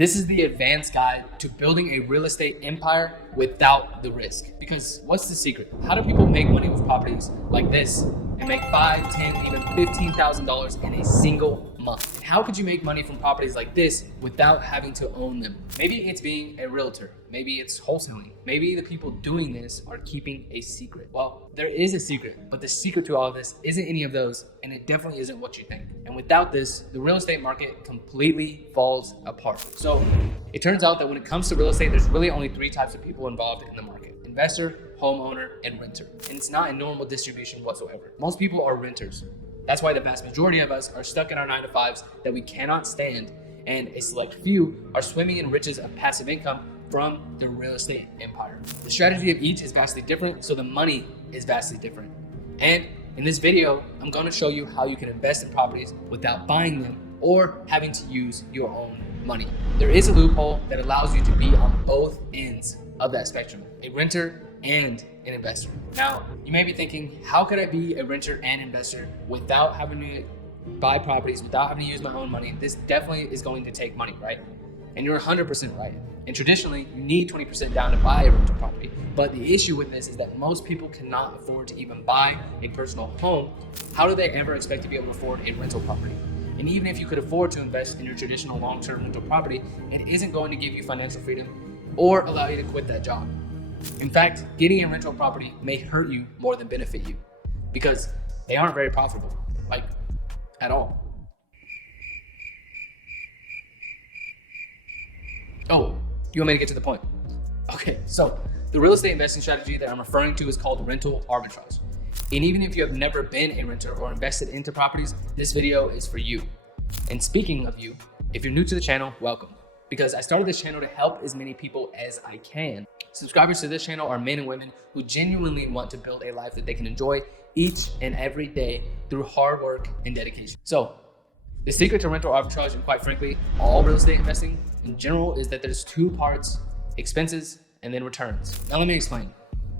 This is the advanced guide to building a real estate empire without the risk. Because what's the secret? How do people make money with properties like this and make $5, $10, even $15,000 in a single month? And how could you make money from properties like this without having to own them? Maybe it's being a realtor. Maybe it's wholesaling. Maybe the people doing this are keeping a secret. Well, there is a secret, but the secret to all of this isn't any of those, and it definitely isn't what you think. And without this, the real estate market completely falls apart. So it turns out that when it comes to real estate, there's really only three types of people involved in the market: investor, homeowner, and renter. And it's not a normal distribution whatsoever. Most people are renters. That's why the vast majority of us are stuck in our 9-to-5s that we cannot stand, and a select few are swimming in riches of passive income from the real estate empire. The strategy of each is vastly different, so the money is vastly different. And in this video, I'm going to show you how you can invest in properties without buying them or having to use your own money. There is a loophole that allows you to be on both ends of that spectrum, a renter and an investor. Now, you may be thinking, how could I be a renter and investor without having to buy properties, without having to use my own money? This definitely is going to take money, right? And you're 100% right. And traditionally, you need 20% down to buy a rental property. But the issue with this is that most people cannot afford to even buy a personal home. How do they ever expect to be able to afford a rental property? And even if you could afford to invest in your traditional long-term rental property, it isn't going to give you financial freedom or allow you to quit that job. In fact, getting a rental property may hurt you more than benefit you because they aren't very profitable, like at all. Oh, you want me to get to the point? Okay, so the real estate investing strategy that I'm referring to is called rental arbitrage. And even if you have never been a renter or invested into properties, this video is for you. And speaking of you, if you're new to the channel, welcome. Because I started this channel to help as many people as I can. Subscribers to this channel are men and women who genuinely want to build a life that they can enjoy each and every day through hard work and dedication. So the secret to rental arbitrage, and quite frankly, all real estate investing in general, is that there's two parts: expenses and then returns. Now let me explain.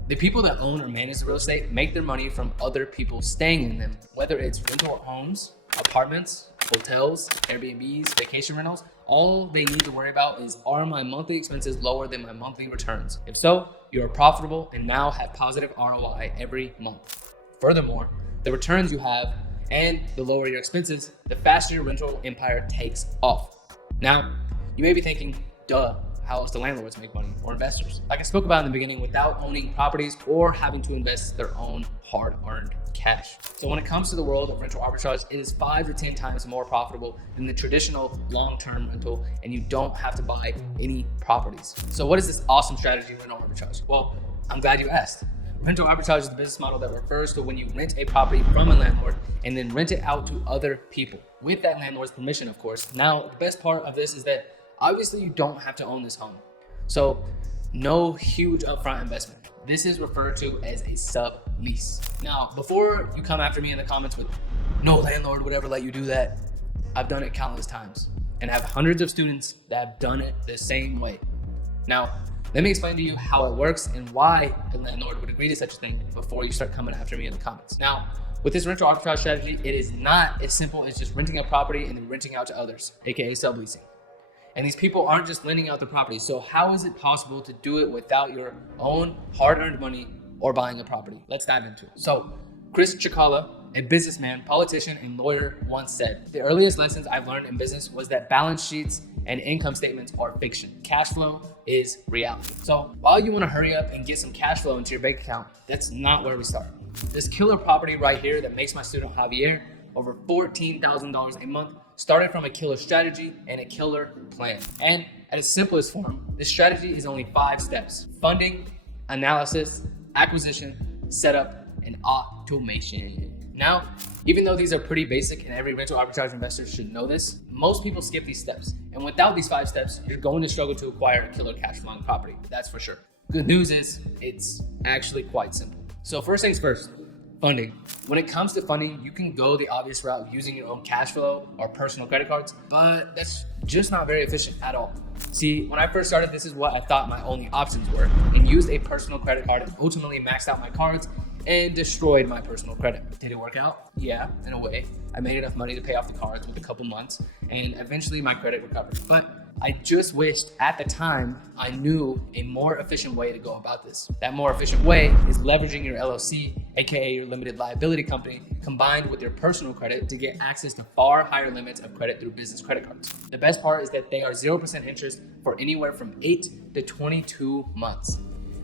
The people that own or manage the real estate make their money from other people staying in them, whether it's rental homes, apartments, hotels, Airbnbs, vacation rentals. All they need to worry about is, are my monthly expenses lower than my monthly returns? If so, you are profitable and now have positive ROI every month. Furthermore, the returns you have and the lower your expenses, the faster your rental empire takes off. Now, you may be thinking, duh, how else do landlords make money, or investors? Like I spoke about in the beginning, without owning properties or having to invest their own hard-earned cash. So when it comes to the world of rental arbitrage, it is 5 to 10 times more profitable than the traditional long-term rental, and you don't have to buy any properties. So what is this awesome strategy, rental arbitrage? Well, I'm glad you asked. Rental arbitrage is the business model that refers to when you rent a property from a landlord and then rent it out to other people with that landlord's permission, of course. Now, the best part of this is that obviously you don't have to own this home. So no huge upfront investment. This is referred to as a sublease. Now, before you come after me in the comments with, no landlord would ever let you do that, I've done it countless times and have hundreds of students that have done it the same way. Now, let me explain to you how it works and why a landlord would agree to such a thing before you start coming after me in the comments. Now, with this rental arbitrage strategy, it is not as simple as just renting a property and then renting out to others, aka subleasing. And these people aren't just lending out the property. So how is it possible to do it without your own hard-earned money or buying a property? Let's dive into it. So Chris Chikala, a businessman, politician, and lawyer, once said, the earliest lessons I've learned in business was that balance sheets and income statements are fiction. Cash flow is reality. So while you want to hurry up and get some cash flow into your bank account, that's not where we start. This killer property right here that makes my student Javier over $14,000 a month started from a killer strategy and a killer plan. And at its simplest form, this strategy is only 5 steps: funding, analysis, acquisition, setup, and automation. Now, even though these are pretty basic and every rental arbitrage investor should know this, most people skip these steps. And without these 5 steps, you're going to struggle to acquire a killer cash flowing property, that's for sure. Good news is it's actually quite simple. So first things first, funding. When it comes to funding, you can go the obvious route of using your own cash flow or personal credit cards, but that's just not very efficient at all. See, when I first started, this is what I thought my only options were, and used a personal credit card and ultimately maxed out my cards and destroyed my personal credit. Did it work out? Yeah, in a way. I made enough money to pay off the cards with a couple months, and eventually my credit recovered. But I just wished at the time I knew a more efficient way to go about this. That more efficient way is leveraging your LLC, aka your limited liability company, combined with your personal credit to get access to far higher limits of credit through business credit cards. The best part is that they are 0% interest for anywhere from 8 to 22 months.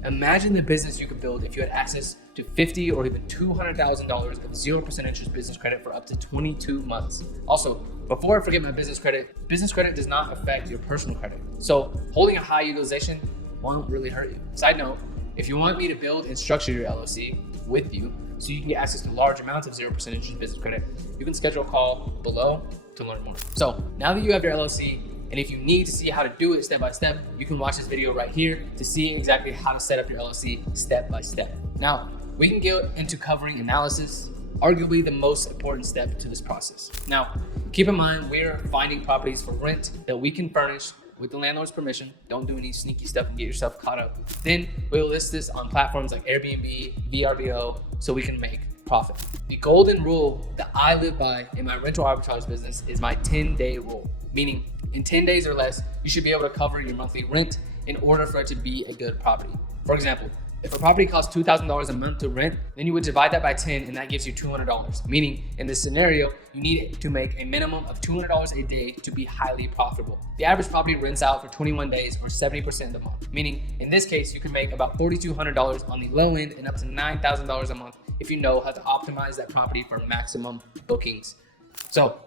Imagine the business you could build if you had access to $50,000 or even $200,000 of 0% interest business credit for up to 22 months. Also, before I forget my business credit does not affect your personal credit. So holding a high utilization won't really hurt you. Side note, if you want me to build and structure your LLC with you so you can get access to large amounts of 0% interest business credit, you can schedule a call below to learn more. So now that you have your LLC, and if you need to see how to do it step by step, you can watch this video right here to see exactly how to set up your LLC step by step. Now, we can get into covering analysis, arguably the most important step to this process. Now, keep in mind, we're finding properties for rent that we can furnish with the landlord's permission. Don't do any sneaky stuff and get yourself caught up. Then we'll list this on platforms like Airbnb, VRBO, so we can make profit. The golden rule that I live by in my rental arbitrage business is my 10-day rule, meaning in 10 days or less, you should be able to cover your monthly rent in order for it to be a good property. For example, if a property costs $2,000 a month to rent, then you would divide that by 10 and that gives you $200. Meaning in this scenario, you need to make a minimum of $200 a day to be highly profitable. The average property rents out for 21 days or 70% of the month. Meaning in this case, you can make about $4,200 on the low end and up to $9,000 a month if you know how to optimize that property for maximum bookings. So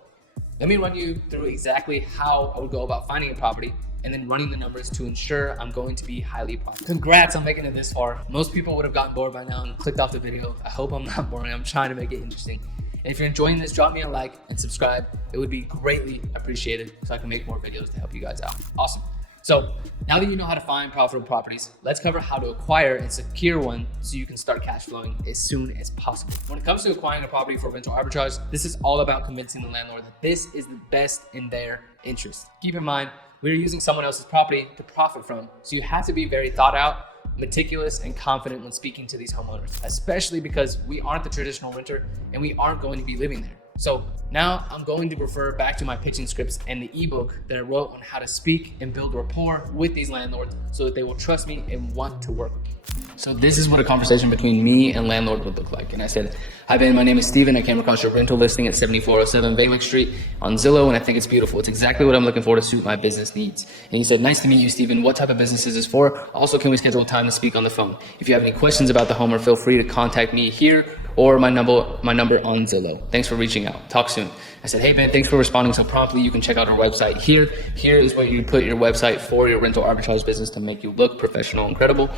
let me run you through exactly how I would go about finding a property and then running the numbers to ensure I'm going to be highly profitable. Congrats on making it this far. Most people would have gotten bored by now and clicked off the video. I hope I'm not boring. I'm trying to make it interesting. And if you're enjoying this, drop me a like and subscribe. It would be greatly appreciated so I can make more videos to help you guys out. Awesome. So now that you know how to find profitable properties, let's cover how to acquire and secure one so you can start cash flowing as soon as possible. When it comes to acquiring a property for rental arbitrage, this is all about convincing the landlord that this is the best in their interest. Keep in mind, we're using someone else's property to profit from, so you have to be very thought out, meticulous, and confident when speaking to these homeowners, especially because we aren't the traditional renter and we aren't going to be living there. So now I'm going to refer back to my pitching scripts and the ebook that I wrote on how to speak and build rapport with these landlords so that they will trust me and want to work with me. So this is what a conversation between me and landlord would look like. And I said, "Hi Ben, my name is Steven. I came across your rental listing at 7407 Baylick Street on Zillow, and I think it's beautiful. It's exactly what I'm looking for to suit my business needs." And he said, "Nice to meet you, Steven. What type of business is this for? Also, can we schedule time to speak on the phone? If you have any questions about the home, feel free to contact me here or my number on Zillow. Thanks for reaching out. Talk soon." I said, "Hey Ben, thanks for responding so promptly. You can check out our website here. Here is where you put your website for your rental arbitrage business to make you look professional and credible."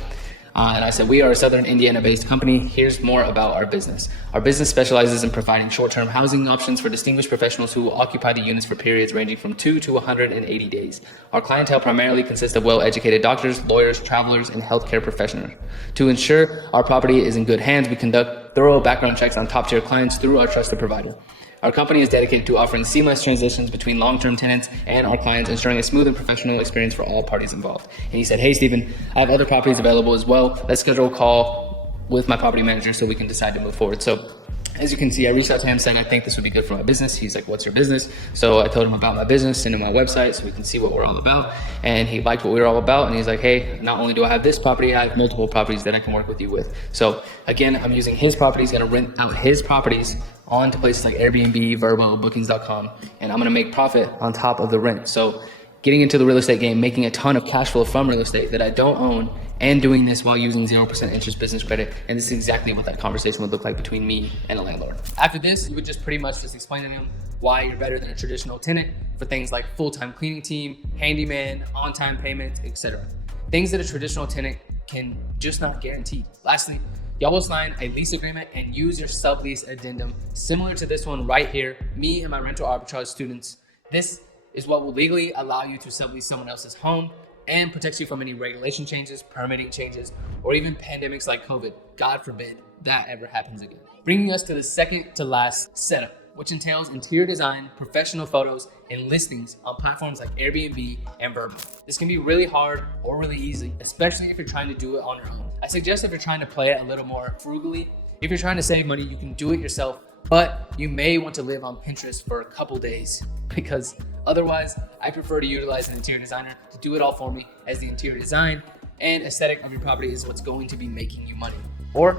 And I said, "We are a Southern Indiana-based company. Here's more about our business. Our business specializes in providing short-term housing options for distinguished professionals who will occupy the units for periods ranging from 2 to 180 days. Our clientele primarily consists of well-educated doctors, lawyers, travelers, and healthcare professionals. To ensure our property is in good hands, we conduct thorough background checks on top-tier clients through our trusted provider. Our company is dedicated to offering seamless transitions between long-term tenants and our clients, ensuring a smooth and professional experience for all parties involved." And he said, "Hey, Steven, I have other properties available as well. Let's schedule a call with my property manager so we can decide to move forward." So as you can see, I reached out to him saying, "I think this would be good for my business." He's like, "What's your business?" So I told him about my business, sent him my website so we can see what we're all about. And he liked what we were all about. And he's like, "Hey, not only do I have this property, I have multiple properties that I can work with you with." So again, I'm using his properties, going to rent out his properties onto places like Airbnb, Vrbo, bookings.com. And I'm going to make profit on top of the rent. So getting into the real estate game, making a ton of cash flow from real estate that I don't own, and doing this while using 0% interest business credit. And this is exactly what that conversation would look like between me and a landlord. After this, you would just pretty much just explain to them why you're better than a traditional tenant for things like full-time cleaning team, handyman, on-time payment, etc. Things that a traditional tenant can just not guarantee. Lastly, y'all will sign a lease agreement and use your sublease addendum similar to this one right here, me and my rental arbitrage students. This is what will legally allow you to sublease someone else's home and protects you from any regulation changes, permitting changes, or even pandemics like COVID. God forbid that ever happens again. Bringing us to the second to last setup, which entails interior design, professional photos, and listings on platforms like Airbnb and Vrbo. This can be really hard or really easy, especially if you're trying to do it on your own. I suggest if you're trying to play it a little more frugally, if you're trying to save money, you can do it yourself But you may want to live on Pinterest for a couple days, because otherwise I prefer to utilize an interior designer to do it all for me, as the interior design and aesthetic of your property is what's going to be making you money, or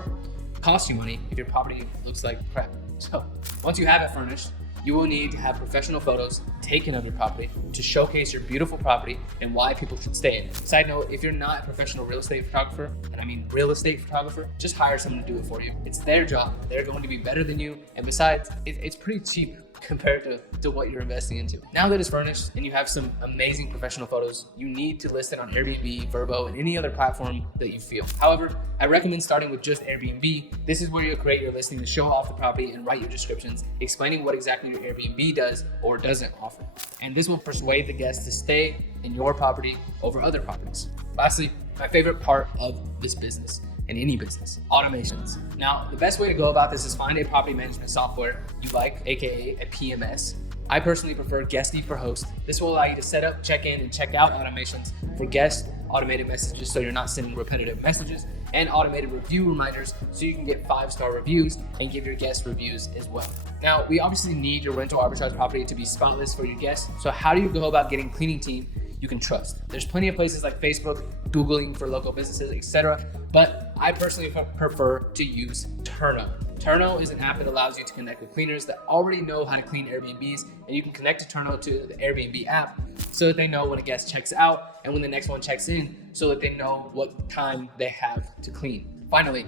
cost you money if your property looks like crap. So once you have it furnished, you will need to have professional photos taken of your property to showcase your beautiful property and why people should stay in it. Side note, if you're not a professional real estate photographer, and I mean real estate photographer, just hire someone to do it for you. It's their job. They're going to be better than you. And besides, it's pretty cheap compared to what you're investing into. Now that it's furnished and you have some amazing professional photos, you need to list it on Airbnb, Vrbo, and any other platform that you feel. However, I recommend starting with just Airbnb. This is where you'll create your listing to show off the property and write your descriptions, explaining what exactly your Airbnb does or doesn't offer. And this will persuade the guests to stay in your property over other properties. Lastly, my favorite part of this business, in any business, automations. Now, the best way to go about this is find a property management software you like, aka a PMS. I personally prefer Guesty for Host. This will allow you to set up, check in, and check out automations for guest automated messages, so you're not sending repetitive messages, and automated review reminders so you can get 5-star reviews and give your guests reviews as well. Now, we obviously need your rental arbitrage property to be spotless for your guests. So how do you go about getting a cleaning team you can trust? There's plenty of places like Facebook, Googling for local businesses, etc. But I personally prefer to use Turno. Turno is an app that allows you to connect with cleaners that already know how to clean Airbnbs, and you can connect to Turno to the Airbnb app so that they know when a guest checks out and when the next one checks in, so that they know what time they have to clean. Finally,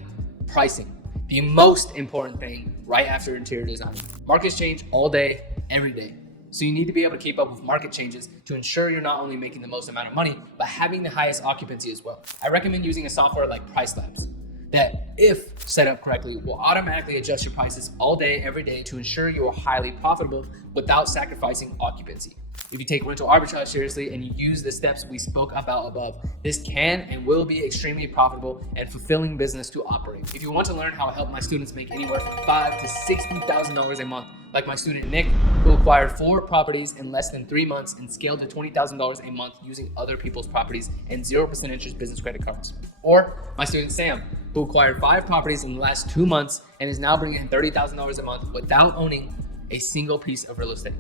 pricing. The most important thing right after interior design. Markets change all day, every day. So you need to be able to keep up with market changes to ensure you're not only making the most amount of money, but having the highest occupancy as well. I recommend using a software like PriceLabs that, if set up correctly, will automatically adjust your prices all day, every day to ensure you are highly profitable without sacrificing occupancy. If you take rental arbitrage seriously and you use the steps we spoke about above, this can and will be extremely profitable and fulfilling business to operate. If you want to learn how I help my students make anywhere from $5,000 to $60,000 a month, like my student Nick, who acquired 4 properties in less than 3 months and scaled to $20,000 a month using other people's properties and 0% interest business credit cards. Or my student Sam, who acquired 5 properties in the last 2 months and is now bringing in $30,000 a month without owning a single piece of real estate.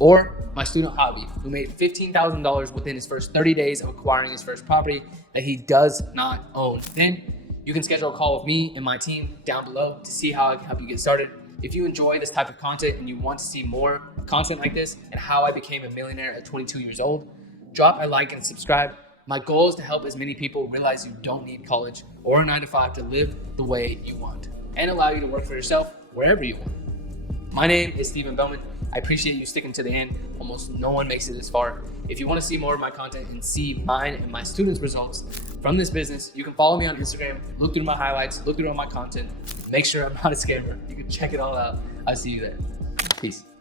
Or my student Javi, who made $15,000 within his first 30 days of acquiring his first property that he does not own. Then you can schedule a call with me and my team down below to see how I can help you get started. If you enjoy this type of content and you want to see more content like this and how I became a millionaire at 22 years old, drop a like and subscribe. My goal is to help as many people realize you don't need college or a 9-to-5 to live the way you want and allow you to work for yourself wherever you want. My name is Stephen Bowman. I appreciate you sticking to the end. Almost no one makes it this far. If you want to see more of my content and see mine and my students' results from this business, you can follow me on Instagram, look through my highlights, look through all my content, make sure I'm not a scammer. You can check it all out. I'll see you there. Peace.